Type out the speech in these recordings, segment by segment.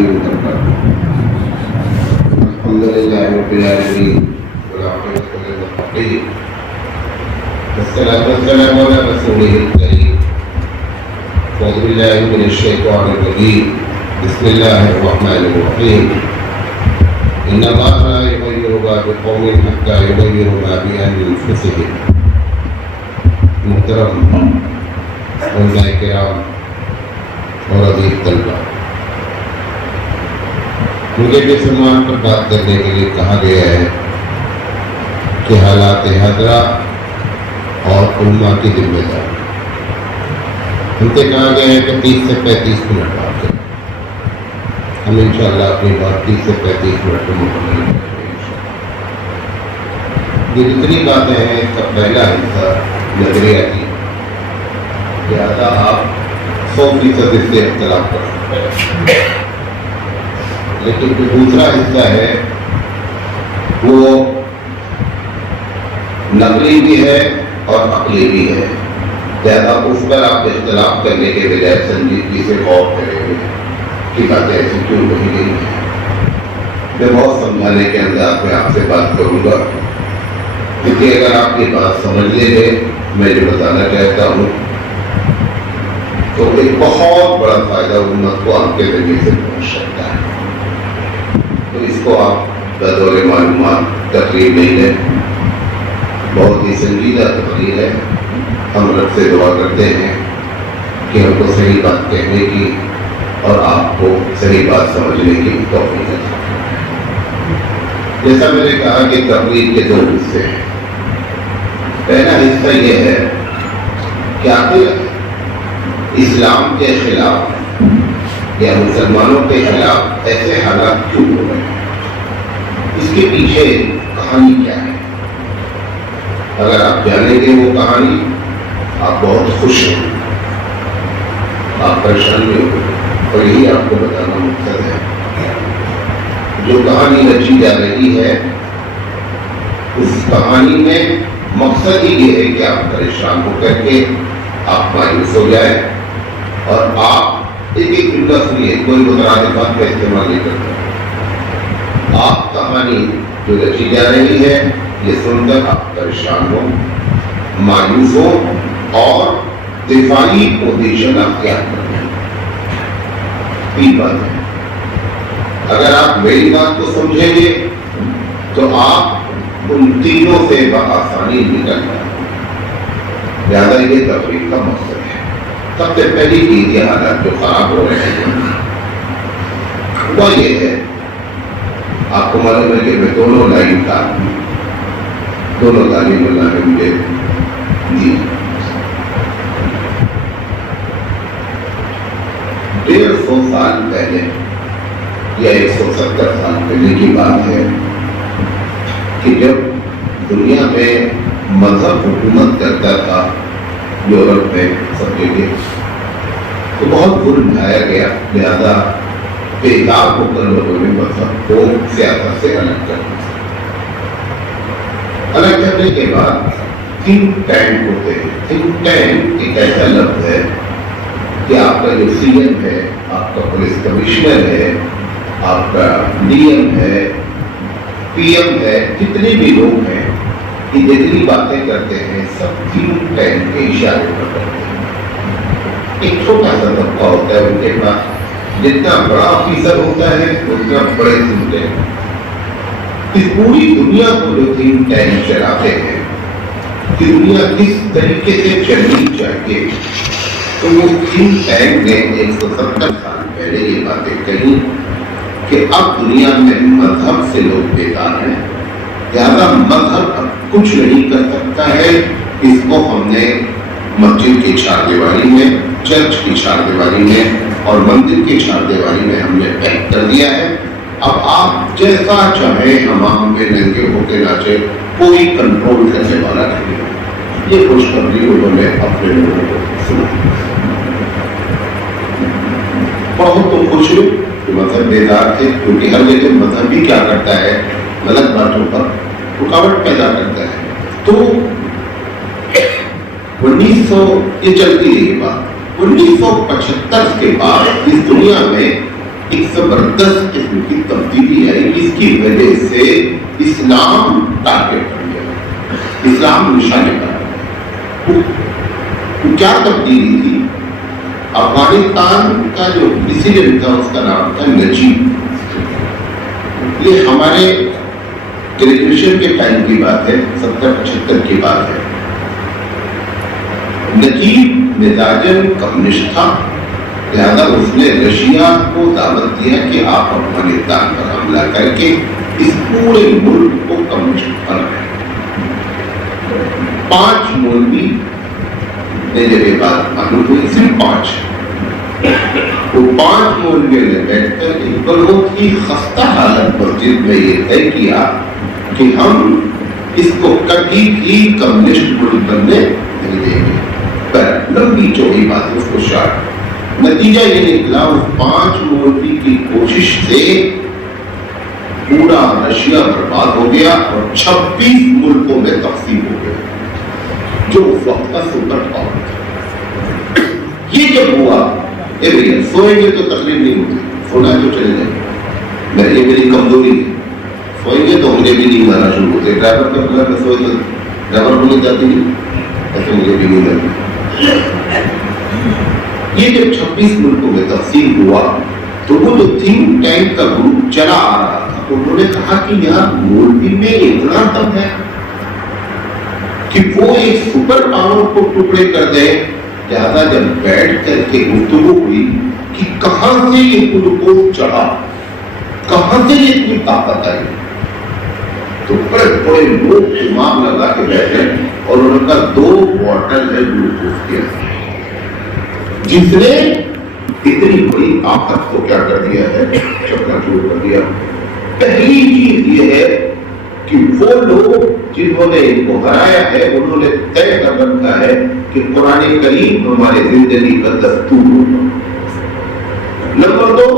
تعلیم وبرکاتہ۔ الحمدللہ رب العالمین والعاقبۃ للمتقین والصلاۃ والسلام علی رسولہ الکریم۔ اعوذ باللہ من الشیطان الرجیم، بسم اللہ الرحمن الرحیم۔ ان اللہ لا یغیر ما بقوم حتی یغیروا ما بانفسہم۔ محترم علماء کرام اور عزیز طلبہ، ملک کے سلمان پر بات کرنے کے لیے کہا گیا ہے کہ حالات حاضرہ اور علماء کی ذمہ داری۔ ہم سے کہا گیا ہے کہ 30 سے 35 منٹ بات کریں۔ ہم انشاءاللہ اپنی بات 30 سے 35 منٹ میں مکمل کریں گے انشاءاللہ۔ یہ جتنی باتیں ہیں اس کا پہلا حصہ نظریاتی، لہٰذا آپ 100% اس سے اختلاف کر سکتے ہیں، لیکن جو دوسرا حصہ ہے وہ نقلی بھی ہے اور عقلی بھی ہے، لہٰذا اس پر آپ اختلاف کرنے کے بجائے سنجیدگی سے غور کریں گے کہ باتیں ایسی کیوں کہی گئی ہیں۔ میں بہت سمجھانے کے انداز میں آپ سے بات کروں گا، کیونکہ اگر آپ یہ بات سمجھ لیں گے میں جو بتانا چاہتا ہوں تو ایک بہت بڑا فائدہ امت کو آپ کے ذریعے سے پہنچ سکتا ہے۔ تو اس کو آپ بدور معلومات تقریر نہیں لیں، بہت ہی سنجیدہ تقریر ہے۔ ہم رب سے دعا کرتے ہیں کہ ہم کو صحیح بات کہنے کی اور آپ کو صحیح بات سمجھنے کی توفیق عطا فرمائے۔ جیسا میں نے کہا کہ تقریر کے 2 حصے ہیں۔ پہلا حصہ یہ ہے کہ آخر اسلام کے خلاف یا مسلمانوں کے خلاف ایسے حالات کیوں ہو رہے ہیں، اس کے پیچھے کہانی کیا ہے۔ اگر آپ جانیں گے وہ کہانی آپ بہت خوش ہیں، آپ پریشان نہیں ہوں گے، اور یہی آپ کو بتانا مقصد ہے۔ جو کہانی رچی جا رہی ہے اس کہانی میں مقصد ہی یہ ہے کہ آپ پریشان ہو کر کے آپ مایوس ہو جائیں اور آپ ایک جملہ سنیے، کوئی مترادفات کا استعمال نہیں کرتا۔ آپ کہانی جو رچی جا رہی ہے یہ سن کر آپ پریشان ہو، مایوس ہو اور دفاعی پوزیشن اختیار کریں۔ 3 باتیں۔ اگر آپ میری بات کو سمجھیں گے تو آپ ان تینوں سے بآسانی نکل جائیں۔ لہٰذا یہ تقریر کا مقصد ہے۔ سب سے پہلی چیز یہ حالات جو خراب ہو رہے ہیں وہ یہ ہے، آپ کو معلوم ہے کہ میں دونوں لائن کا دونوں تعلیم اللہ نے مجھے دی۔ 150 سال پہلے یا 170 سال پہلے کی بات ہے کہ جب دنیا میں مذہب حکومت کرتا تھا، یورپ میں سب جگہ، تو بہت ظلم ڈھایا گیا، لہذا بیدار ہو کر لوگوں نے مذہب کو سیاست سے الگ کر دیا۔ الگ کرنے کے بعد تھنک ٹینک ہوتے ہیں۔ تھنک ٹینک ایک ایسا لفظ ہے کہ آپ کا جو سی ایم ہے، آپ کا پولیس کمشنر ہے، آپ کا ڈی ایم ہے، پی ایم ہے، جتنے بھی لوگ ہیں یہ جتنی باتیں کرتے ہیں سب تھنک ٹینک کے اشارے پر کرتے ہیں۔ ایک چھوٹا سا طبقہ ہوتا ہے ان کے پاس، جتنا بڑا آفیسر ہوتا ہے اتنا بڑے تھنک ٹینک۔ اس پوری دنیا کو جو تھنک ٹینک چلاتے ہیں کہ دنیا کس طریقے سے چلنی چاہیے، تو وہ تھنک ٹینک نے 170 سال پہلے یہ باتیں کہی کہ اب دنیا میں مذہب سے لوگ بیدار ہیں، لہذا مذہب اب کچھ نہیں کر سکتا ہے۔ اس کو ہم نے مسجد کی چار دیواری میں، چرچ کی چار دیواری میں اور مندر کی چار دیواری میں ہم نے پیک کر دیا ہے۔ اب آپ جیسا چاہیں عوام میں ننگے ہو کے ناچے، کوئی کنٹرول کرنے والا نہیں ہے۔ یہ خوشخبری انہوں نے اپنے لوگوں کو سنا۔ بہت تو خوش ہوئے کہ مذہب بیدار تھے، کیونکہ ہر جگہ مذہب بھی کیا کرتا ہے، غلط باتوں پر رکاوٹ پیدا کرتا ہے۔ تو 1900 یہ چلتی رہی بات۔ 1975 کے بعد اس دنیا میں ایک زبردست قسم کی تبدیلی آئی. اس کی وجہ سے اسلام ٹارگیٹ بن گیا, اسلام نشانے پر. کیا تبدیلی تھی؟ افغانستان کا جو پریسیڈنٹ تھا اس کا نام تھا نجیب. یہ ہمارے گریجویشن کے ٹائم کی بات ہے, 70-75 کی بات ہے. نجیب مزاجن کمیونسٹ تھا, لہذا اس نے رشیا کو دعوت دیا کہ آپ افغانستان پر حملہ کر کے اس پورے ملک کو کمیونسٹ بنائیں. 5 مولوی نے جب یہ بات معلوم ہوئی, صرف 5, وہ 5 مولویوں نے بیٹھ کر ایک بہت ہی خستہ حالت مسجد میں یہ طے کیا کہ ہم اس کو کبھی بھی کمیونسٹ ملک بننے نہیں دیں گے. پر لمبی چوڑی بات اس کو شارٹ, نتیجہ یہ نکلا اس 5 مولوی کی کوشش سے پورا رشیا برباد ہو گیا اور 26 ملکوں میں تقسیم ہو گیا, جو اس وقت کا سپر پاور تھا. یہ جب ہوا, سوئیں گے تو تکلیف نہیں ہوتی, سونا تو چلے جائے, یہ میری کمزوری ہے. سوئیں گے تو مجھے بھی نیند آنا شروع ہوتے. ڈرائیور کا پلان میں سوئے تو ڈرائیور کو نہیں جاتی نہیں, ایسے مجھے بھی نیند آتی. یہ جب 26 ملکوں میں تقسیم ہوا تو وہ جو تھنک ٹینک کا گروپ چلا آ رہا تھا, تو انہوں نے کہا کہ یار مولوی میں اتنا دم ہے کہ وہ ایک سپر پاور کو ٹکڑے کر دے. لہذا جب بیٹھ کر کے گفتگو ہوئی کہ کہاں سے یہ گلوکوز چڑھا, کہاں سے یہ اتنی طاقت آئی, تو بڑے بڑے لوگ دماغ لگا کے بیٹھے اور ان کا 2 بوٹل ہے گلوکوز کے, جس نے اتنی بڑی طاقت کو کیا کر دیا ہے, چکنا چور کر دیا. پہلی چیز یہ ہے کہ وہ لوگ جنہوں نے ان کو ہرایا ہے انہوں نے طے کر رکھا ہے کہ قرآن کریم ہمارے زندگی کا دستور ہوگا. نمبر 2,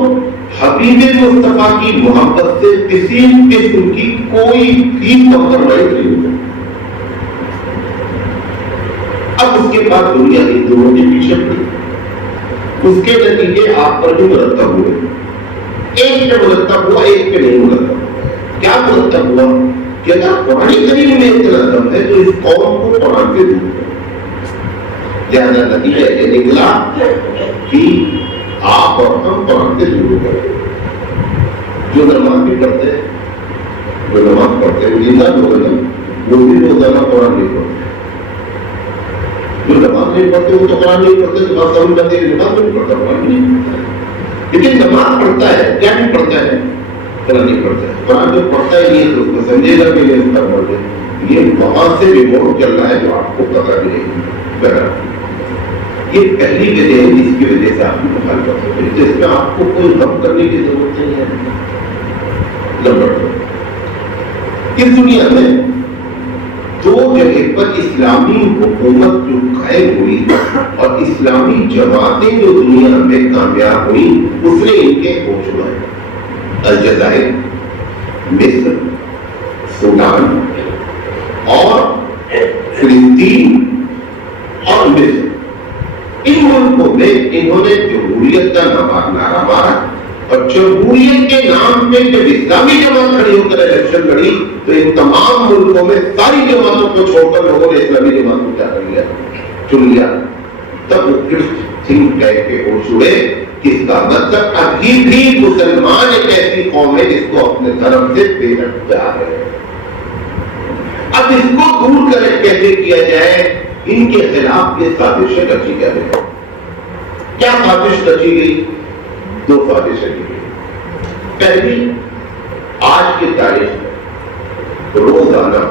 حبیب مصطفیٰ کی محبت سے کسی قسم کی کوئی بھی کمپرومائز نہیں ہوگا. اب اس کے بعد دنیا ان دونوں کے پیچھے پڑی, اس کے نتیجے آپ پر بھی مرتب ہوئے. ایک پہ مرتب ہوا, ایک پہ نہیں مرتب. کیا مرتب ہوا کہ اگر قرآن کریم میں اتنا دم ہے تو اس قوم کو قرآن سے دور کرو. لہذا نتیجہ یہ نکلا کہ آپ اور ہم قرآن سے دور کریں. جو نماز بھی پڑھتے ہیں, جو نماز پڑھتے ہیں, وہ زندہ لوگ ہیں, وہ بھی روزانہ قرآن نہیں پڑھتے. جو نماز نہیں پڑھتے وہ تو قرآن نہیں پڑھتے. تو بات سمجھ جاتی ہے نماز نہیں پڑھتا, قرآن نہیں پڑھتا. لیکن نماز پڑھتا ہے, کیا نہیں پڑھتا ہے, قرآن نہیں پڑھتا ہے. قرآن جو پڑھتا ہے یہ تو اس کو سمجھے گا کہ یہ پڑھ دے. یہ وہاں سے ریموٹ چل رہا ہے جو آپ کو پتا بھی نہیں. یہ پہلی وجہ ہے جس کی وجہ سے آپ کو حل کر سکتے, جس میں آپ کو کوئی غم کرنے کی ضرورت نہیں ہے. نمبر 2, اس دنیا میں 2 جگہ پر اسلامی حکومت جو قائم ہوئی اور اسلامی جماعتیں جو دنیا میں کامیاب ہوئی, اس نے ان کے ہوش اڑائے. الجزائر, مصر, سودان اور فلسطین اور مصر. ان ملکوں میں انہوں نے جمہوریت کا نعرہ مارا اور جمہوریت کے نام پہ جب اسلامی جماعت کھڑی ہو کر الیکشن لڑی تو ان تمام ملکوں میں ساری جماعتوں کو چھوڑ کر لوگوں نے اسلامی جماعت کو کیا کر لیا, چن لیا. تب وہ تھنک ٹینک کے ہوش اڑے. اس کا مطلب ابھی بھی مسلمان ایک ایسی قوم ہے جس کو اپنے دھرم سے بے رخ پیار ہے. اب اس کو دور کر کیسے کیا جائے, ان کے خلاف یہ سازشیں رچی جا رہی. کیا سازش رچی گئی؟ 2 سازشیں کی گئی. پہلی, آج کی تاریخ میں روزانہ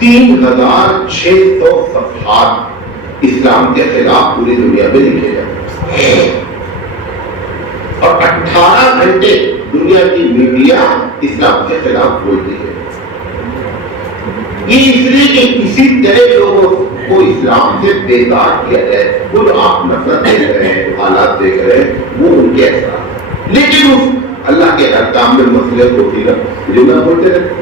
3600 صفحات اسلام کے خلاف پوری دنیا میں لکھے جاتے ہیں اور 18 گھنٹے دنیا کی میڈیا اسلام کے خلاف بولتی ہے. یہ اس لیے کہ کسی طرح لوگوں کو اسلام سے بیدار کیا جائے. وہ جو آپ نفرت دیکھ رہے ہیں, حالات دیکھ رہے ہیں, وہ ان کے اثرات. لیکن اس اللہ کے احکام میں مسئلے ہوتی ہے جو نہ بولتے رہتے.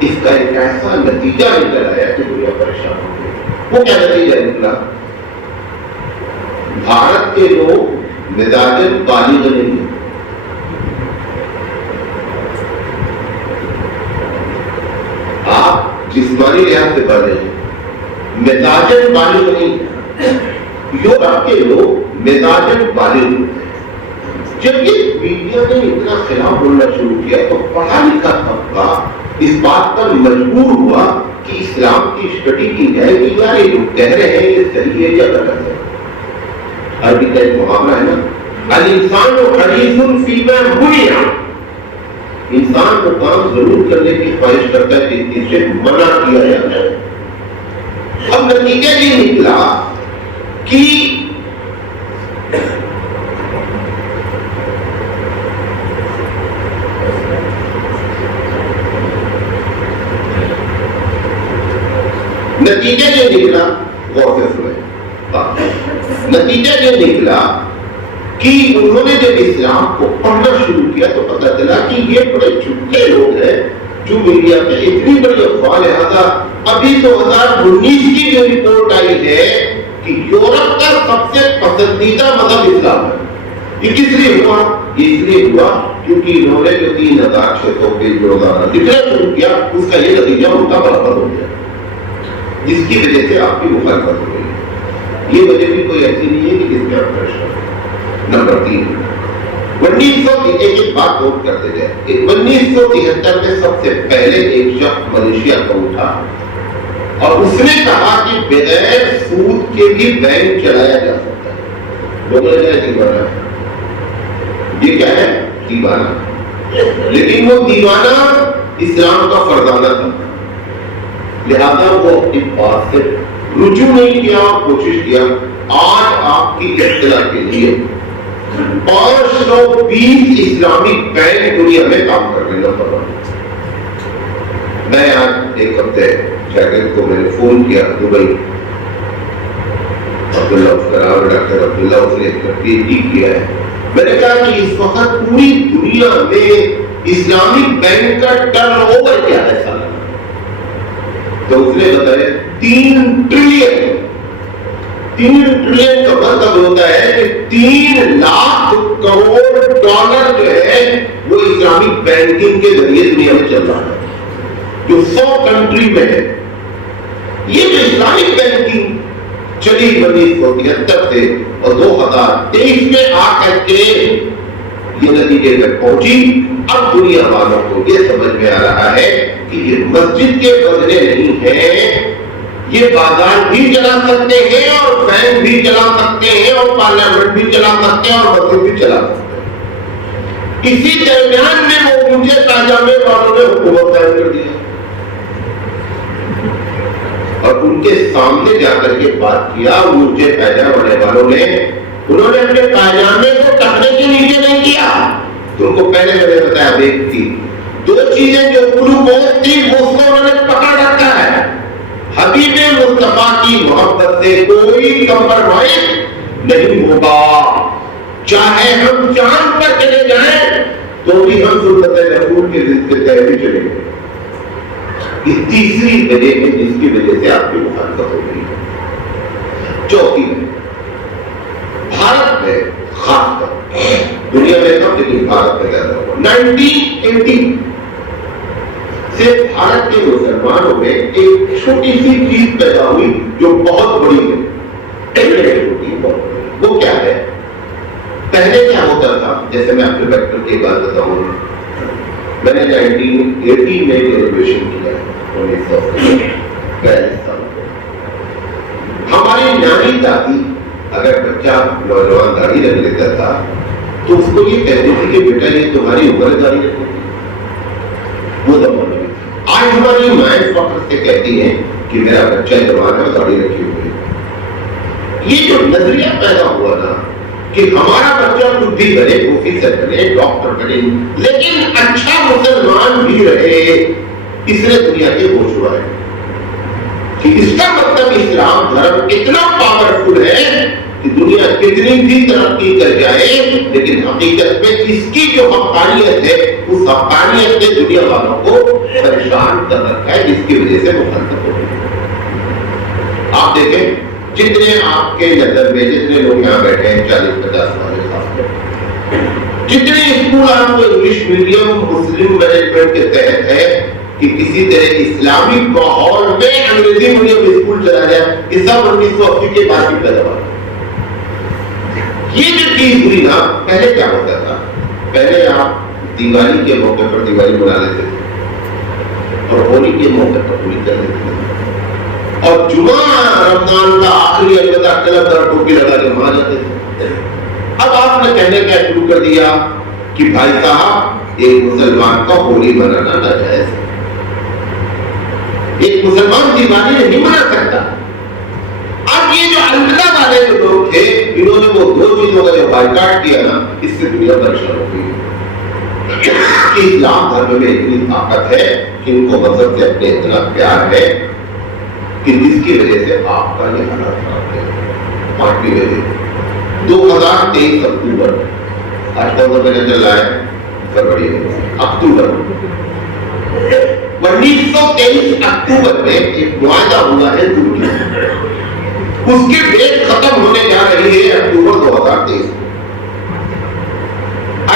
اس کا ایک ایسا نتیجہ نکل آیا کہ دنیا پریشان ہو گئی. وہ کیا نتیجہ نکلا؟ بھارت کے لوگ مزاجن بالغ نہیں, جسمانی لحاظ سے بڑھ رہے ہیں، مزاجن بالغ نہیں ہے۔ یورپ کے لوگ مزاجن بالغ ہوتے ہیں۔ جب یہ میڈیا نے اتنا خلاف بولنا شروع کیا تو پڑھا لکھا طبقہ اس بات پر مجبور ہوا کہ اسلام کی اسٹڈی کی جائے کہ یار یہ لوگ کہہ رہے ہیں یہ صحیح ہے یا غلط ہے۔ عربی کا ایک محاورہ ہے نا، الانسان حریص فیما منع، انسان کو کام ضرور کرنے کی خواہش کرتا ہے کہ اسے منع کیا جائے۔ اب نتیجہ یہ نکلا کہ غور سے سنیں، نتیجہ یہ نکلا کہ انہوں نے جب اسلام کو پڑھنا شروع کیا تو پتہ چلا کہ یہ بڑے جھوٹے لوگ ہیں جو میڈیا پہ اتنی بڑی افواہ، لہذا ابھی 2019 کی جو رپورٹ آئی ہے کہ یورپ کا سب سے پسندیدہ مذہب اسلام ہے۔ یہ کس لیے ہوا؟ یہ اس لیے ہوا کیونکہ انہوں نے جو 3600 پیج روزانہ لکھنا شروع کیا، اس کا یہ نتیجہ ان کا برابر ہو گیا، جس کی وجہ سے آپ کی مخالفت ہو گئی۔ یہ وجہ بھی کوئی ایسی نہیں ہے کہ جس میں آپ پریشان۔ نمبر 3، 1900 ایک بات نوٹ کرتے جائے، 1973 میں سب سے پہلے ایک شخص ملیشیا کا اٹھا اور اس نے کہا کہ بغیر سود کے بھی بینک چلایا جا سکتا ہے۔ لوگوں نے کہا دیوانہ، یہ کیا ہے؟ دیوانہ۔ لیکن وہ دیوانہ اسلام کا فرزانہ تھا، لہذا وہ اپنی بات سے رجوع نہیں کیا، کوشش کیا۔ آج آپ کی اطلاع کے لیے 520 اسلامک بینک دنیا میں کام کر رہے ہیں۔ میں آج ایک ہفتے شاگرد کو میں نے فون کیا دبئی، ڈاکٹر عبداللہ، اس نے پی ایچ ڈی کیا ہے۔ میں نے کہا کہ اس وقت پوری دنیا میں اسلامک بینک کا ٹرن اوور کیا ہے سالانہ؟ تو اس نے بتایا 3 ٹریلین۔ 3 ٹریلین کا مطلب ہوتا ہے کہ 3 لاکھ کروڑ ڈالر جو ہے وہ اسلامک بینکنگ کے ذریعے دنیا میں چل رہا ہے، جو 100 کنٹری میں ہے۔ یہ جو اسلامک بینکنگ چلی 1973 سے اور 2023 میں آ کر کے یہ نتیجے تک پہنچی، اب دنیا والوں کو یہ سمجھ میں آ رہا ہے کہ یہ مسجد کے بدلے نہیں ہے، یہ بازار بھی چلا سکتے ہیں اور بینک بھی چلا سکتے ہیں اور پارلیمنٹ بھی چلا سکتے ہیں اور مسجد بھی چلا سکتے ہیں۔ اسی درمیان میں وہ مجھے پاجامے والوں نے حکومت قائم کر دیا اور ان کے سامنے جا کر کے بات کیا۔ مجھے پاجامے والوں نے، انہوں نے اپنے پاجامے کو ٹکنے کے نیچے نہیں کیا۔ تم کو پہلے میں نے بتایا ایک تھی 2 چیزیں جو گلوکوز تھی وہ اس کو انہوں نے پکڑ رکھا ہے۔ حبیب مصطفیٰ کی محبت سے کوئی کمپرومائز نہیں ہوگا، چاہے ہم چاند پر چلے جائیں تو بھی ہم سنت رسول کے ذکر بھی چلیں گے۔ یہ تیسری وجہ ہے جس کی وجہ سے آپ کی مخالفت ہو گئی ہے۔ چوتھی ہے بھارت میں، خاص کر دنیا میں کم لیکن بھارت میں زیادہ ہوا، 1980 سے بھارت کے مسلمانوں میں ایک چھوٹی سی چیز پیدا ہوئی جو بہت بڑی ہے۔ وہ کیا ہے؟ پہلے کیا ہوتا تھا، جیسے میں اپنے بچپن کی بات بتاؤں، میں نے 1980 میں گریجویشن کیا ہے، 1942 سال کو۔ ہماری نانی دادی اگر بچہ نوجوان داڑھی رکھ لیتا تھا تو اس کو یہ کہتے تھے کہ بیٹا یہ تمہاری عمر داڑھی رکھنے کی، وہ زمانہ میں۔ آج ہماری مائیں فخر سے کہتی ہیں کہ میرا بچہ جوان ہے، داڑھی رکھی ہوئی ہے۔ یہ جو نظریہ پیدا ہوا نا کہ ہمارا بچہ خود بھی بنے، پروفیسر بنے، ڈاکٹر بنے، لیکن اچھا مسلمان بھی رہے، اس نے دنیا کے ہوش اڑائے کہ اس کا مطلب اسلام دھرم اتنا پاورفل ہے کہ دنیا کتنی بھی ترقی کر جائے لیکن حقیقت میں اس کی جو حقانیت ہے اس حقانیت نے دنیا والوں کو پریشان کر رکھا ہے، جس کی وجہ سے مخالفت ہو رہی ہے۔ آپ دیکھیں جتنے آپ کے نظر میں جتنے لوگ یہاں بیٹھے ہیں 40-50 والے خاص، جتنے اسکول آپ کو انگلش میڈیم مسلم مینجمنٹ کے تحت ہے کہ کسی طرح اسلامی ماحول میں انگریزی میڈیم اسکول چلا جائے. یہ سب 1980 کے بعد کی پیداوار. یہ جو چیز ہوئی نا, پہلے کیا ہوتا تھا؟ پہلے آپ دیوالی کے موقع پر دیوالی منا لیتے تھے اور ہولی کے موقع پر ہولی کر لیتے تھے, اور جمعہ رمضان کا آخری الوداع کلب دار ٹوپی لگا کے وہاں جاتے تھے. اب آپ نے کہنے کا شروع کر دیا کہ بھائی صاحب ایک مسلمان کا ہولی منانا ناجائز ہے, ایک مسلمان دیوالی نہیں منا سکتا. اب یہ جو الوداع والے جو لوگ تھے, انہوں نے وہ دو چیزوں کا جو بائیکاٹ کیا نا, اس سے دنیا پریشان ہو گئی کہ اسلام دھرم میں اتنی طاقت ہے کہ ان کو مذہب سے اپنے اتنا پیار ہے کہ جس کی وجہ سے آپ کا یہ حالات خراب ہے. 5ویں وجہ 2023 اکتوبر, آج کل تو میں نے چل رہا ہے فروری اکتوبر, 1923 اکتوبر میں ایک معاہدہ ہوا ہے ترکی, اس کی ڈیٹ ختم ہونے جا رہی ہے اکتوبر 2023.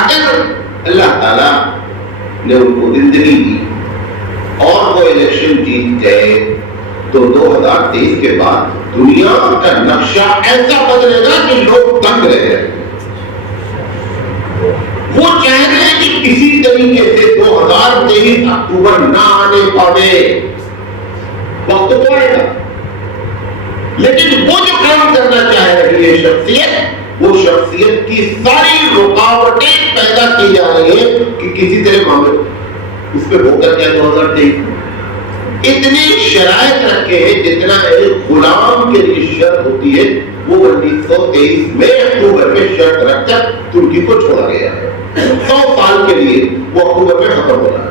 اگر اللہ تعالیٰ نے ان کو زندگی دی اور وہ الیکشن جیت گئے تو 2023 کے بعد دنیا کا نقشہ ایسا بدلے گا کہ لوگ دنگ رہ جائیں گے. وہ چاہتے ہیں کہ کسی طریقے سے 2023 اکتوبر نہ آنے پاوے, وقت تو آئے گا, لیکن وہ جو کام کرنا چاہ رہی ہے شخصیت, وہ شخصیت کی ساری رکاوٹیں پیدا کی جا رہی ہیں کہ کسی طرح معاملے اس پہ ہو کر کیا 2023 اتنی شرائط رکھے ہیں جتنا ایک غلام کے لیے شرط ہوتی ہے وہ 1923 میں اکتوبر میں شرط رکھ کر ترکی کو چھوڑا گیا ہے. 100 سال کے لیے وہ اکتوبر میں ختم ہو رہا ہے.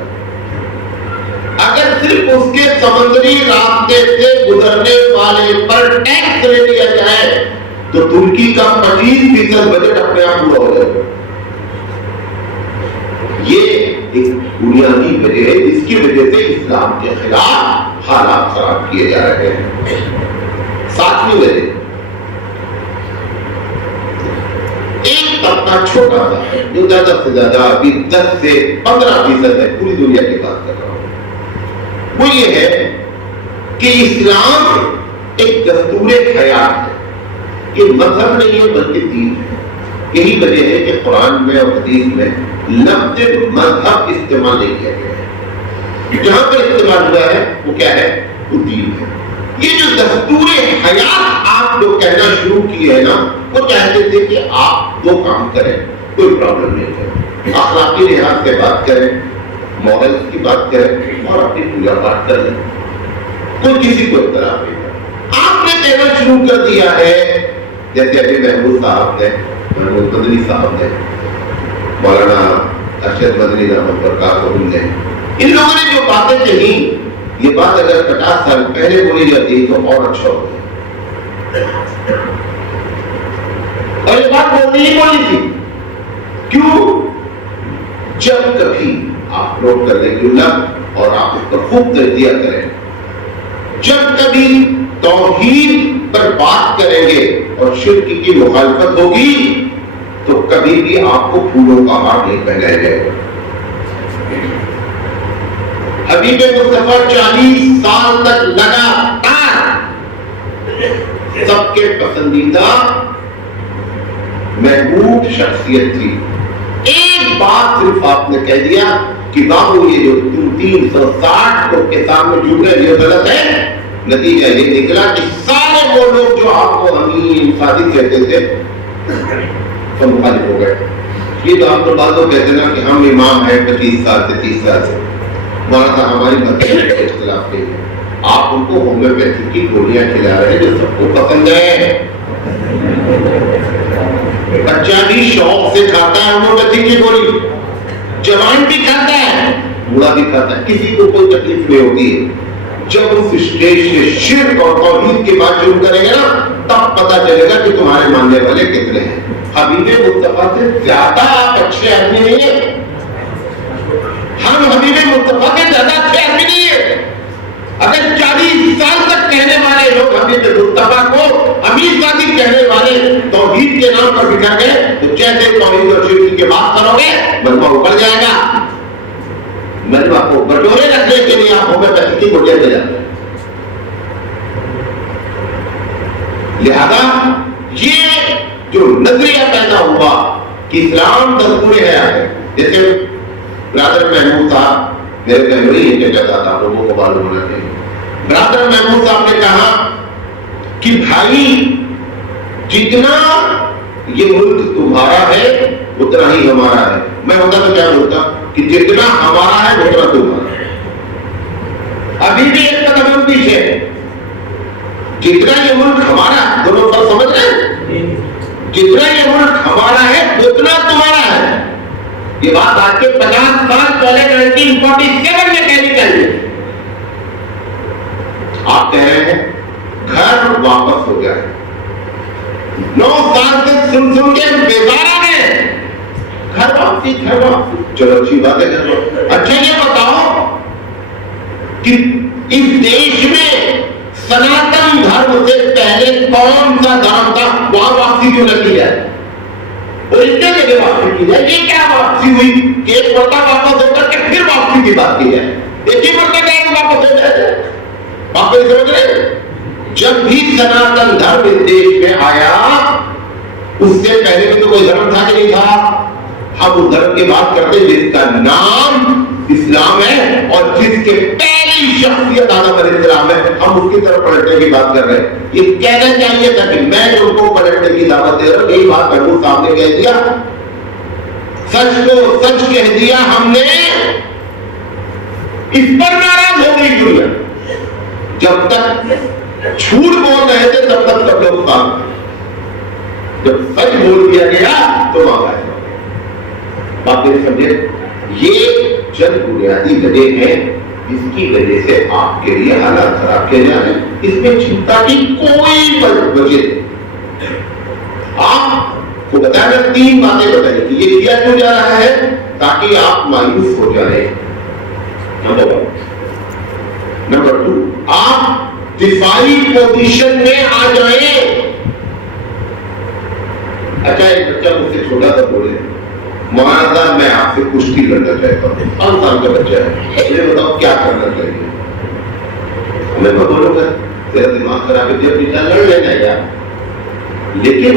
اگر صرف اس کے سمندری راستے سے گزرنے والے پر ٹیکس لے لیا جائے تو ترکی کا 25% بجٹ اپنے آپ پورا ہو جائے گا. یہ ایک بنیادی وجہ ہے جس کی وجہ سے اسلام کے خلاف حالات خراب کیے جا رہے ہیں. 7ویں وجہ, ایک طبقہ چھوٹا سا ہے جو زیادہ سے زیادہ ابھی 10 سے 15% ہے, پوری دنیا کی بات کر رہا ہوں, وہ یہ ہے کہ اسلام ایک دستور حیات ہے. یہ مذہب نہیں ہے بلکہ دین ہے. یہی وجہ ہے کہ قرآن میں اور حدیث میں لفظ مذہب استعمال نہیں کیا گیا ہے. جہاں پر استعمال ہوا ہے وہ کیا ہے؟ وہ دین ہے. یہ جو دستور حیات آپ جو کہنا شروع کیے ہیں نا, وہ چاہتے تھے کہ آپ دو کام کریں, کوئی پرابلم نہیں ہے, اخلاقی لحاظ سے بات کریں, مورلز کی بات کریں اور اپنی پوجا پاٹ کر لیں, کوئی کسی کو اختلاف نہیں. آپ نے کہنا شروع کر دیا ہے جیسے ابھی محمود صاحب نے, محمود مدنی صاحب نے, مولانا ارشد مدنی رحمت برکات نے, ان لوگوں نے جو باتیں کہی, یہ بات اگر 50 سال پہلے بولی جاتی تو اور اچھا ہوتا. اور یہ بات بولنی ہی بولی تھی. کیوں؟ جب کبھی آپ نوٹ کر لیں گے اور آپ اس پر خوب تجزیہ کریں, جب کبھی توحید پر بات کریں گے اور شرک کی مخالفت ہوگی تو کبھی بھی آپ کو پھولوں کا ہار نہیں پہنایا جائے گا. حبیب مصطفیٰ 40 سال تک لگاتار سب کے پسندیدہ محبوب شخصیت تھی. ایک بات صرف آپ نے کہہ دیا کہ بابو یہ جو 360 کو کے سامنے جھک رہے یہ غلط ہے, نتیجہ یہ نکلا کہ سارے وہ لوگ جو آپ کو امین صادق کہتے تھے تو مخالف ہو گئے. یہ تو آپ کو بعضوں کہتے نا کہ ہم امام ہیں 25 سال سے 30 سال سے, مولانا صاحب ہماری مذہب کے اختلاف نہیں ہے. آپ ان کو ہومیوپیتھی کی گولیاں کھلا رہے ہیں جو سب کو پسند ہے. بچہ بھی شوق سے کھاتا ہے ہومیوپیتھی کی گولی, جوان بھی کھاتا ہے, بوڑھا بھی کھاتا ہے, کسی کو کوئی تکلیف نہیں ہوتی ہے. جب اس اسٹیج سے شرک اور توحید کی بات شروع کریں گے نا تب پتہ چلے گا کہ تمہارے ماننے والے کتنے ہیں. حبیب مصطفیٰ سے زیادہ آپ اچھے آدمی نہیں ہیں, ہم حبیب مصطفیٰ کے زیادہ اچھے آدمی نہیں ہیں. اگر 40 سال تک کہنے والے لوگ حبیب مصطفیٰ کو امین صادق کہنے والے توحید کے نام پر بٹھا گئے تو جیسے توحید اور شرک کی بات کرو گے مجمع اوپر جائے گا. میں نے آپ کو بٹورے رکھنے کے لیے آپ ہومیوپیتھی کی گولیاں دے جاتے ہیں. لہذا یہ جو نظریہ پیدا ہوا کہ اسلام دستور حیات ہے، جیسے برادر محمود صاحب میرے کیمرے ہی کے کہتا تھا، لوگوں کو معلوم ہونا چاہیے. برادر محمود صاحب نے کہا کہ بھائی جتنا یہ ملک تمہارا ہے اتنا ہی ہمارا ہے. میں ہوتا تو کیا بولتا کہ جتنا ہمارا ہے اتنا تمہارا ہے. ابھی بھی ایک قدم ہم پیچھے ہے. جتنا یہ ملک ہمارا، دونوں فرق سمجھ رہے ہیں، جتنا یہ ملک ہمارا ہے اتنا تمہارا ہے. یہ بات آج کے 50 سال پہلے 1947 میں کہنی چاہیے. آپ کہہ رہے ہیں گھر واپس ہو گیا ہے. 9 سال سے سن کے بیزارہ میں گھر واپسی. چلو اچھی بات ہے. اچھا یہ بتاؤ کہ اس دیش میں سناتن دھرم سے پہلے کون سا دھرم تھا؟ وہاں واپسی کیوں نہ کی جائے؟ اور اتنے جگہ واپسی کی جائے. یہ کیا واپسی ہوئی کہ ایک مرتبہ واپس ہو کر کے پھر واپسی کی بات کی جائے؟ ایک ہی مرتبہ واپس ہو جائے. آپ کو سمجھ رہے؟ جب بھی سناتن دھرم اس دیش میں آیا اس سے پہلے بھی تو کوئی دھرم تھا کہ نہیں تھا. ہم اس دھرم کی بات کرتے ہیں جس کا نام اسلام ہے اور جس کے پہلی شخصیت آدم علیہ السلام ہے. ہم اس کی طرف پلٹنے کی بات کر رہے ہیں. یہ کہنا چاہیے تھا کہ میں ان کو پلٹنے کی دعوت دے رہا ہوں. یہی بات محمود صاحب نے کہہ دیا. سچ کو سچ کہہ دیا ہم نے. اس پر ناراض ہو گئی دنیا. جب تک جھوٹ بول رہے تھے تب تک سب لوگ کام. جب سچ بول دیا گیا تو وہاں آئے. بات نہیں سمجھے؟ یہ چند بنیادی وجہ ہیں اس کی وجہ سے آپ کے لیے حالات خراب کیے جا رہے ہیں. اس میں چنتا کی کوئی وجہ نہیں. آپ کو بتایا 3 باتیں بتائیں کہ یہ کیا کیوں جا رہا ہے تاکہ آپ مایوس ہو جائیں. نمبر 2 آپ دفاعی پوزیشن میں آ جائیں. اچھا ایک بچہ مجھ سے چھوٹا تھا بولے مولانا صاحب میں آپ سے کشتی لڑنا چاہتا ہوں. 5 سال کا بچہ ہے. مجھے بتاؤ کیا کرنا چاہیے؟ میں بولوں گا تیرا دماغ خراب ہے جب بیٹا لڑ لینا ہے یار. لیکن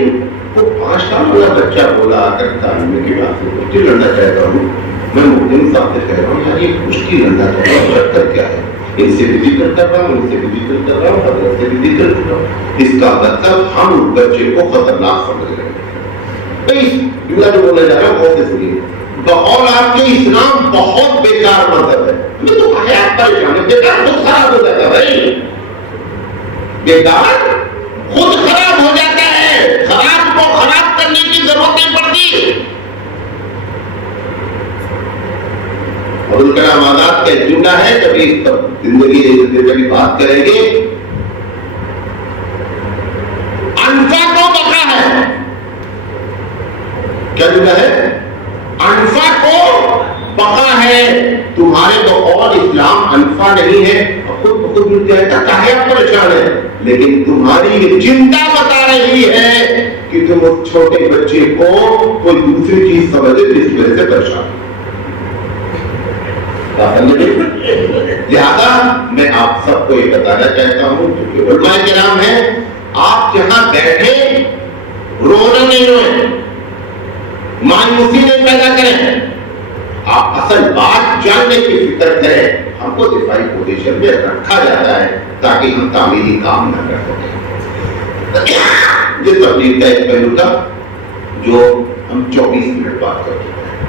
وہ 5 سال والا بچہ بولا آ کر تعلیم کی بات سے کشتی لڑنا چاہتا ہوں. میں مقدم صاحب سے کہہ رہا ہوں یار یہ کشتی لڑنا چاہتا ہوں شرط کیا ہے؟ ان سے بھی ذکر کر رہا ہوں، ان سے بھی ذکر کر رہا ہوں، حضرت سے بھی ذکر کر رہا ہوں. اس کا مطلب ہم اس بچے کو خطرناک سمجھ رہے ہیں. جو بولنا چاہ رہا ہوں بہت سنیے. بقول آپ کے اسلام بہت بیکار مذہب ہے. میں تو کہا آپ پریشان ہے. بیکار خود خراب ہو جاتا ہے بھائی. بیکار خود خراب ہو جاتا ہے. خراب کو خراب کرنے کی ضرورت نہیں پڑتی. ابوالکلام آزاد کا ایک جملہ ہے کبھی زندگی بات کریں گے. انفا کو بقا ہے. کیا جملہ ہے؟ انفا کو بقا ہے. تمہارے بقول اسلام انفا نہیں ہے. خود بخود مل جائے گا چاہے آپ پریشان ہے. لیکن تمہاری یہ چنتا بتا رہی ہے کہ تم اس چھوٹے بچے کو کوئی دوسری چیز سمجھے جس وجہ سے پریشان. لہذا میں آپ سب کو یہ بتانا چاہتا ہوں کہ علماء کرام ہیں. آپ جہاں بیٹھے رونا نہیں روئے، مایوسی نہیں پیدا کریں. آپ اصل بات جاننے کی فکر کریں. ہم کو دفاعی پوزیشن میں رکھا جاتا ہے تاکہ ہم تعمیری کام نہ کر سکیں. یہ تبلیغ کا ایک پہلو تھا جو ہم 24 منٹ بات کر چکے ہیں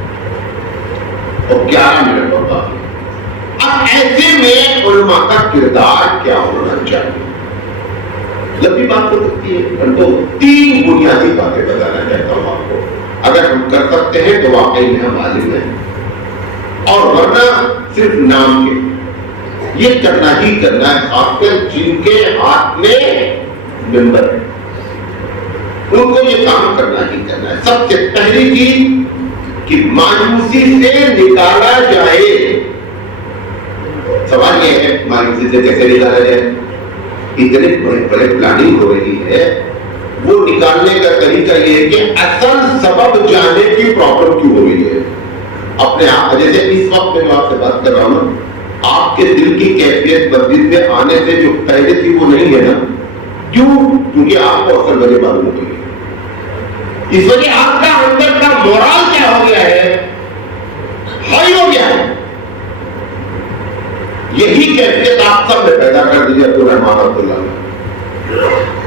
اور 11 منٹ اور باقی. اب ایسے میں علماء کا کردار کیا ہونا چاہیے؟ لمبی بات ہو سکتی ہے. تو 3 بنیادی باتیں بتانا چاہتا ہوں آپ کو. اگر ہم کر سکتے ہیں تو واقعی میں ہم عالم ہیں، اور ورنہ صرف نام کے. یہ کرنا ہی کرنا ہے. خاص کر جن کے ہاتھ میں ممبر ہے ان کو یہ کام کرنا ہی کرنا ہے. سب سے پہلی چیز کہ مایوسی سے نکالا جائے. سوال یہ ہے مایوسی سے کیسے نکالا جائے؟ اتنے بڑے پلاننگ ہو رہی ہے. وہ نکالنے کا طریقہ یہ ہے کہ اصل سبب جاننے کی پرابلم کیوں ہو رہی ہے. اپنے آپ جیسے اس وقت میں آپ سے بات کر رہا ہوں، آپ کے دل کی کیفیت مسجد میں آنے سے جو پہلے تھی وہ نہیں ہے نا. کیوں؟ کیونکہ آپ کو اصل وجہ معلوم ہو گئی. اس وجہ آپ کا اندر کا مورال کیا ہو گیا ہے، ہائی ہو گیا ہے. یہی کیفیت آپ سب نے پیدا کر دی عبد الرحمان عبد اللہ نے،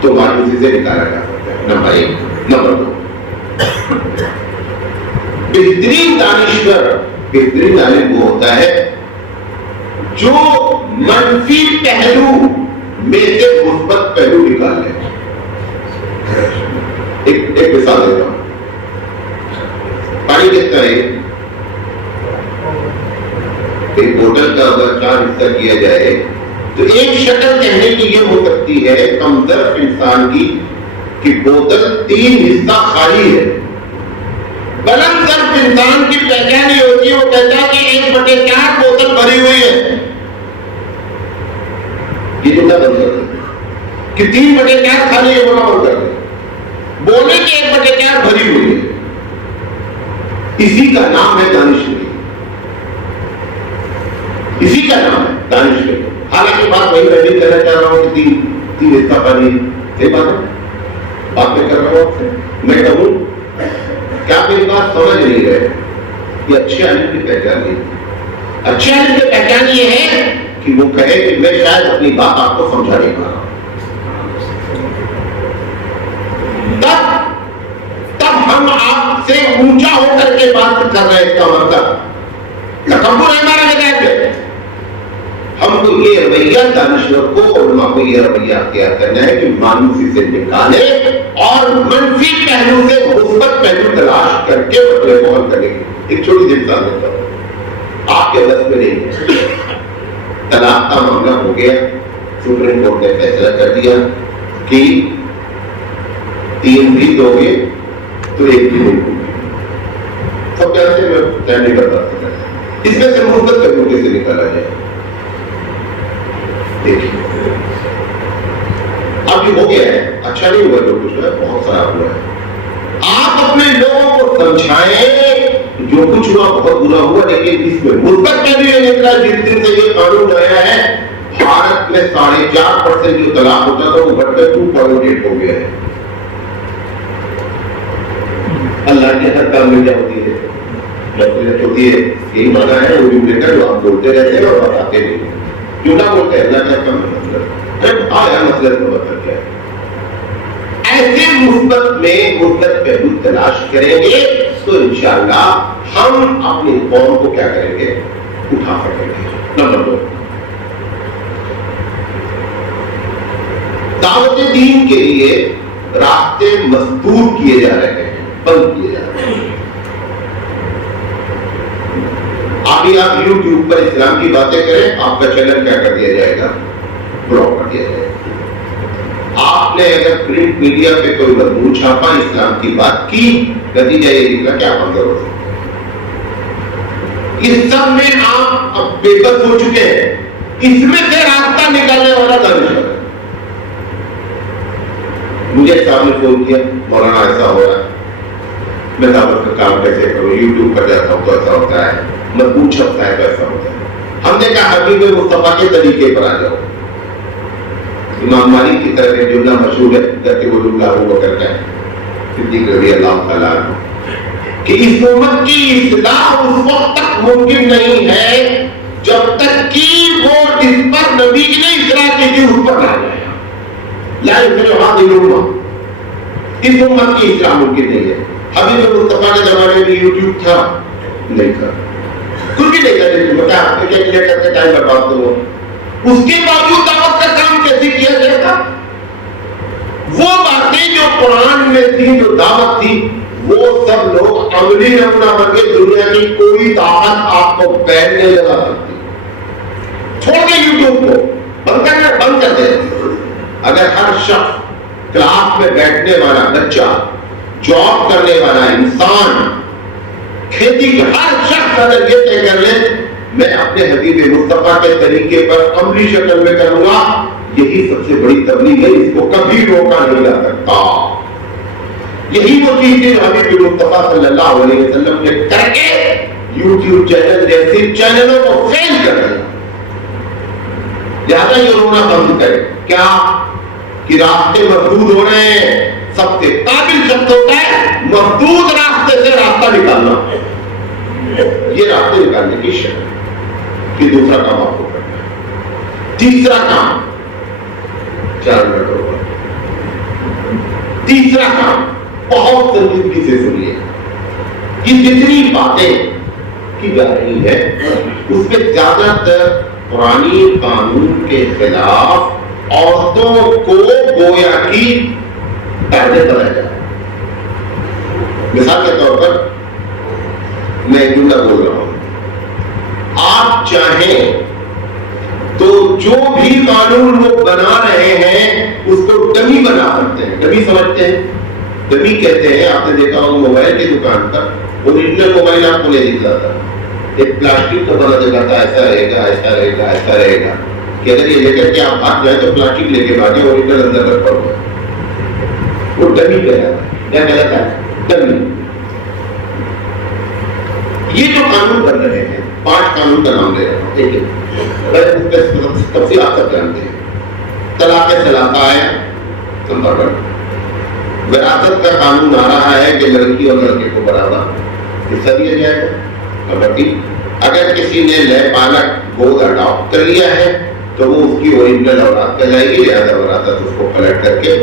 تو مایوسی سے نکالا جا سکتا ہے. نمبر 1. نمبر 2، بہترین دانشور، بہترین عالم وہ ہوتا ہے جو منفی پہلو میں سے مثبت پہلو نکال لے. ایک مثال دیتا ہوں. پانی کتنا ہے؟ ایک بوتل کا اگر 4 حصہ کیا جائے تو ایک شکل کہنے کی یہ ہو سکتی ہے کم ظرف انسان کی کہ بوتل 3 حصہ خالی ہے. بلند ظرف انسان کی پہچان یہ ہوتی ہے، وہ کہتا ہے کہ 1/4 بوتل بھری ہوئی ہے. یہ جملہ بند کر دیں کہ 3/4 خالی ہے، ہونا بند کر دیں. بولے کہ 1/4 بھری ہوئی ہے. اسی کا نام ہے دانشوری، اسی کا نام ہے دانشوری. حالانکہ بات وہی میں بھی کہنا چاہ رہا ہوں کہ 3 حصہ پانی. یہ بات میں کر رہا ہوں آپ سے. میں کہوں کیا میری بات سمجھ نہیں رہے؟ یہ اچھے عالم کی پہچان نہیں. اچھے عالم کی پہچان یہ ہے کہ وہ کہے کہ میں شاید اپنی بات آپ کو سمجھا نہیں پا رہا. تب ہم آپ سے اونچا ہو کر کے بات کر رہے ہیں. اس کا مطلب تکبر ہے ہمارا ہدایت ہے. ہم کو یہ رویہ دانشور کو، علماء کو یہ رویہ اختیار کرنا ہے کہ مانوسی سے نکالے اور منفی پہلو سے مثبت پہلو تلاش کر کے مسئلے کو حل کریں. ایک چھوٹی سی مثال دیتا ہوں، آپ کے بس میں نہیں ہے. طلاق کا معاملہ ہو گیا، سپریم کورٹ نے فیصلہ کر دیا کہ 3 بھی دو گے تو 1 بھی نہیں دو گے. سب جانتے ہیں، میں ٹائم نہیں کر پاتا. اس میں سے مثبت پہلو کیسے نکالا جائے؟ دیکھیے اب یہ ہو گیا ہے، اچھا نہیں ہوا جو کچھ ہے، بہت خراب ہوا ہے. آپ اپنے لوگوں کو سمجھائیں جو کچھ ہوا بہت برا ہوا، لیکن اس میں مثبت پہلو یہ نکلا. جس دن سے یہ قانون آیا ہے بھارت میں 4.5% جو طلاق ہوتا تھا وہ بڑھ کر 2.8 ہو گیا ہے. اللہ کے ہر کام میں کیا ہوتی ہے؟ ہوتی ہے. یہی مانا ہے وہ جملے کا جو آپ بولتے رہتے ہیں اور بتاتے نہیں. کیوں نہ بولتے ہیں؟ اللہ کا مطلب آیا مطلب کا مطلب کیا ہے؟ ایسے مثبت میں مثبت پہلو تلاش کریں گے تو انشاءاللہ ہم اپنی قوم کو کیا کریں گے؟ اٹھا سکیں گے. نمبر 2، دعوت دین کے لیے راستے مستور کیے جا رہے ہیں، بند کیے جا رہے ہیں. ابھی آپ یوٹیوب پر اسلام کی باتیں کریں، آپ کا چینل کیا کر دیا جائے گا؟ بلاک کر دیا جائے گا. آپ نے اگر پرنٹ میڈیا پہ کوئی مضمون چھاپا، اسلام کی بات کی، نتیجہ یہ نکلا کہ آپ اندر ہو سکتے. اس سب میں آپ اب بے بس ہو چکے ہیں. اس میں سے راستہ نکالنے والا دانشور ہے. مجھے صاحب نے فون کیا، مولانا ایسا ہو رہا ہے، میں دعوت کا کام کیسے کروں؟ یوٹیوب پر جاتا ہوں تو ایسا ہوتا ہے، مضمون چھپتا ہے تو ایسا ہوتا ہے. ہم نے کہا حبیب مصطفیٰ کے طریقے پر آ جاؤ. امام مالک کی طرف ایک جملہ مشہور ہے، ترتیب اللہ ابو بکر کا ہے، صدیق رضی اللہ تعالیٰ عنہ، کہ اس امت کی اصلاح اس وقت تک ممکن نہیں ہے جب تک کہ وہ جس پر نبی نے اصلاح کی تھی اس پر نہ جائے. اس امت کی اصلاح ممکن نہیں ہے. حبیب مصطفیٰ کے زمانے میں یوٹیوب تھا نہیں تھا، کچھ بھی نہیں تھا. بتا آپ نے کیا کر کے ٹائم برباد کرو. اس کے باوجود دعوت کا کام کیسے کیا جائے گا؟ وہ باتیں جو قرآن میں تھی، جو دعوت تھی، وہ سب لوگ عملی نمونہ بن کے دنیا کی کوئی طاقت آپ کو پیر نہیں لگا سکتی. چھوڑ دیں یوٹیوب کو، بند کر دیں. اگر ہر شخص، کلاس میں بیٹھنے والا بچہ، جاب کرنے والا انسان، کھیتی کا ہر شخص اگر یہ طے کر لے میں اپنے حبیب مصطفیٰ کے طریقے پر عملی شکل میں کروں گا، یہی سب سے بڑی تبلیغ ہے. اس کو کبھی روکا نہیں جا سکتا. یہی وہ چیز ہے جو حبیب مصطفیٰ صلی اللہ علیہ وسلم نے کر کے یوٹیوب چینل جیسے چینلوں کو فیل کر دیا. زیادہ یہ رونا بند کرے. کیا کہ راستے محدود ہو رہے ہیں. سب سے قابل شخص ہوتا ہے محدود راستے سے راستہ نکالنا. یہ راستے نکالنے کی شکل. کہ دوسرا کام آپ کو کرنا ہے. تیسرا کام 4 منٹ ہوگا. تیسرا کام بہت سنجیدگی سے سنیے کہ جتنی باتیں کی جا رہی ہے اس میں زیادہ تر پرانی قانون کے خلاف عورتوں کو گویا کی ڈالنے بنایا جائے. مثال کے طور پر میں ایک جملہ بول رہا ہوں. آپ چاہیں تو جو بھی قانون وہ بنا رہے ہیں اس کو ڈمی بنا سکتے ہیں. ڈمی سمجھتے ہیں؟ ڈمی کہتے ہیں, آپ نے دیکھا ہو موبائل کی دکان پر اوریجنل موبائل آپ کو نہیں دکھلاتا. ایک پلاسٹک کا بنا دکھاتا, ایسا رہے گا, ایسا رہے گا, ایسا رہے گا, کہ اگر یہ لے کر کے آپ بھاگ جائیں تو پلاسٹک لے کے بھاگے, اوریجنل اندر رکھا ہوا ہے. وہ ڈمی کہلاتا ہے. کیا کہلاتا ہے؟ ڈمی. یہ جو قانون بن رہے ہیں, 5 قانون کا نام لے رہا ہوں. ٹھیک ہے, تفصیلات سب جانتے ہیں. طلاق ثلاثہ ہے نمبر 1. وراثت کا قانون آ رہا ہے کہ لڑکی اور لڑکے کو برابر حصہ دیا جائے گا. نمبر 3, اگر کسی نے لے پالک گود اڈاپٹ کر لیا ہے تو وہ اس کی اوریجنل اولاد کہلائے گی, لہذا وراثت اس کو پلٹ کر کے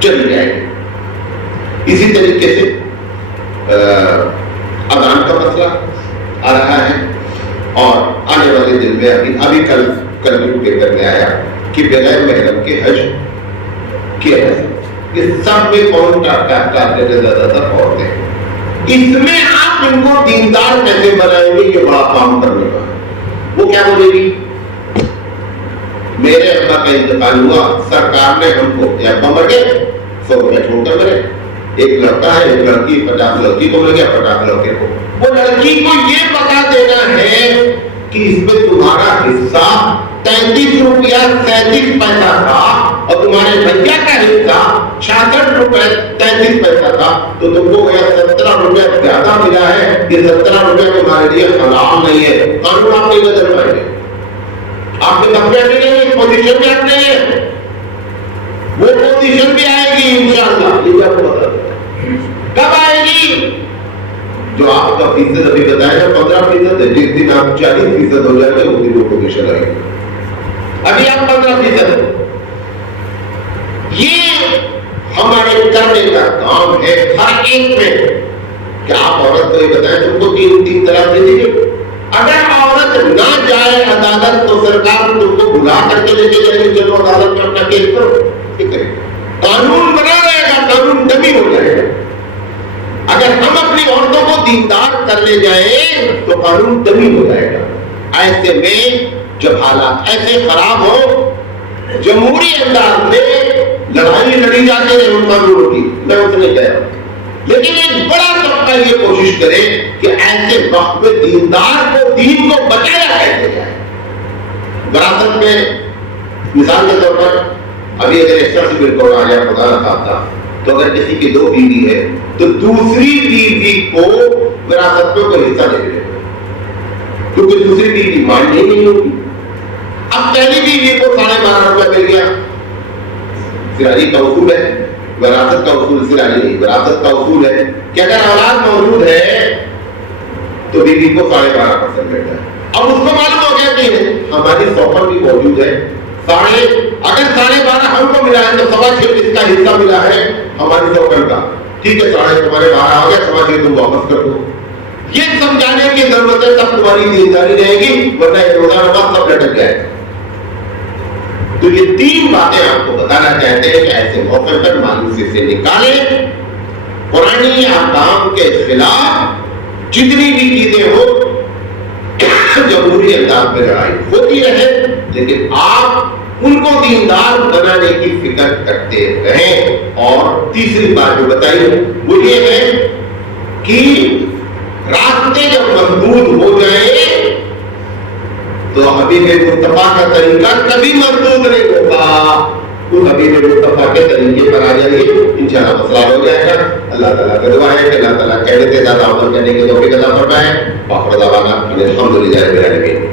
چلی جائے گی. اسی طریقے سے اذان کا مسئلہ آ رہا ہے, اور آنے والے دن میں ابھی کل پیپر میں آیا کہ بغیر محرم کے حج کیا ہے. یہ سب میں کون زیادہ تر عورتیں. اس میں آپ ان کو دیندار کیسے بنائیں گے, یہ بڑا کام کرنے کا. وہ کیا بولے گی, میرے ابا کا انتقال ہوا, سرکار نے ہم کو, ابا مر گئے 100 روپئے چھوڑ کر مرے, ایک لڑکا ہے, ایک لڑکی, 50 لڑکی کو مل گیا, 50 لڑکے کو. وہ لڑکی کو یہ بتا دینا ہے کہ اس میں تمہارا حصہ 33 روپیہ 37 پیسہ تھا اور تمہارے بھیا کا حصہ 66 روپے 33 پیسہ تھا, تو تم کو 17 روپیہ زیادہ ملا ہے. یہ 17 روپیہ تمہارے لیے حرام نہیں ہے. قانون آپ نہیں بدل پائیں گے. آپ کے کپڑے نہیں ہے, پوزیشن میں آپ نہیں ہے, وہ پوزیشن بھی آئے گی انشاءاللہ. یہ آپ کو بتا دیں کب آئے گی. جو آپ کا فیصد ابھی بتایا ہے 15% ہے, جس دن آپ 40% ہو جائے گا اس دن وہ پوزیشن آئے گی. ابھی آپ 15% ہو. یہ ہمارے کرنے کا کام ہے ہر ایک میں کہ آپ عورت کو یہ بتائیں تم کو 3 طلاق دے دیجیے. اگر عورت نہ جائے عدالت تو سرکار تم کو بلا کر کے لے کے جائے گی, چلو عدالت میں اپنا کیس کرو. ٹھیک ہے, قانون بنا رہے گا, قانون ڈمی ہو جائے گا. اگر ہم اپنی عورتوں کو دیندار کرنے جائیں تو قانون ڈمی ہو جائے گا. ایسے میں جب حالات ایسے خراب ہو, جمہوری انداز میں لڑائی لڑی جاتے ہیں ان قانونوں کی, میں اس نے کہہ رہا ہوں, لیکن ایک بڑا طبقہ یہ کوشش کرے کہ ایسے وقت میں دیندار کو, دین کو بچایا کیسے جائے. وراثت میں مثال کے طور پر ابھی اگر ایکسٹرا آ گیا خدا نہ خاصہ, تو اگر کسی کی 2 بیوی ہے تو دوسری بیوی کو وراثت میں کوئی حصہ نہیں ملے گا, کیونکہ دوسری بیوی ماننی نہیں ہوگی. اب پہلی بیوی کو 12.5 روپے مل گیا. سراجی کا اصول ہے, وراثت کا اصول سراجی نہیں, وراثت کا اصول ہے کہ اگر اولاد موجود ہے تو بیوی کو 12.5% ملتا ہے. اب اس کو معلوم ہو گیا کہ ہماری سوپر بھی موجود ہے, اگر 12.5 ہم کو ملا ہے تو 6.25 اس کا حصہ ملا ہے ہماری سوپر کا. ٹھیک ہے, 12.5 آ گیا, 6.25 تم واپس کر دو. یہ سمجھانے کی ضرورت ہے, تب تمہاری دینداری رہے گی, ورنہ روزہ نماز سب لٹک جائے. تو یہ 3 باتیں آپ کو بتانا چاہتے ہیں کہ ایسے موقع پر مایوسی سے نکالیں. قرآنی احکام کے خلاف جتنی بھی چیزیں ہو جمہوری انداز میں لڑائی ہوتی رہے, لیکن آپ ان کو دیندار بنانے کی فکر کرتے رہیں. اور تیسری بات جو بتائی وہ یہ ہے کہ راستے جب محدود ہو جائیں تو حبیب مصطفیٰ کا طریقہ کبھی محدود نہیں ہوگا. تو حبیب مصطفیٰ کے طریقے پر آ جائیے، انشاءاللہ مسئلہ ہو جائے گا۔ اللہ تعالیٰ کا دعا ہے کہ اللہ تعالیٰ کہنے سے زیادہ عمل کرنے کی توفیق عطا فرمائے۔ وآخر دعوانا الحمدللہ رب العالمین۔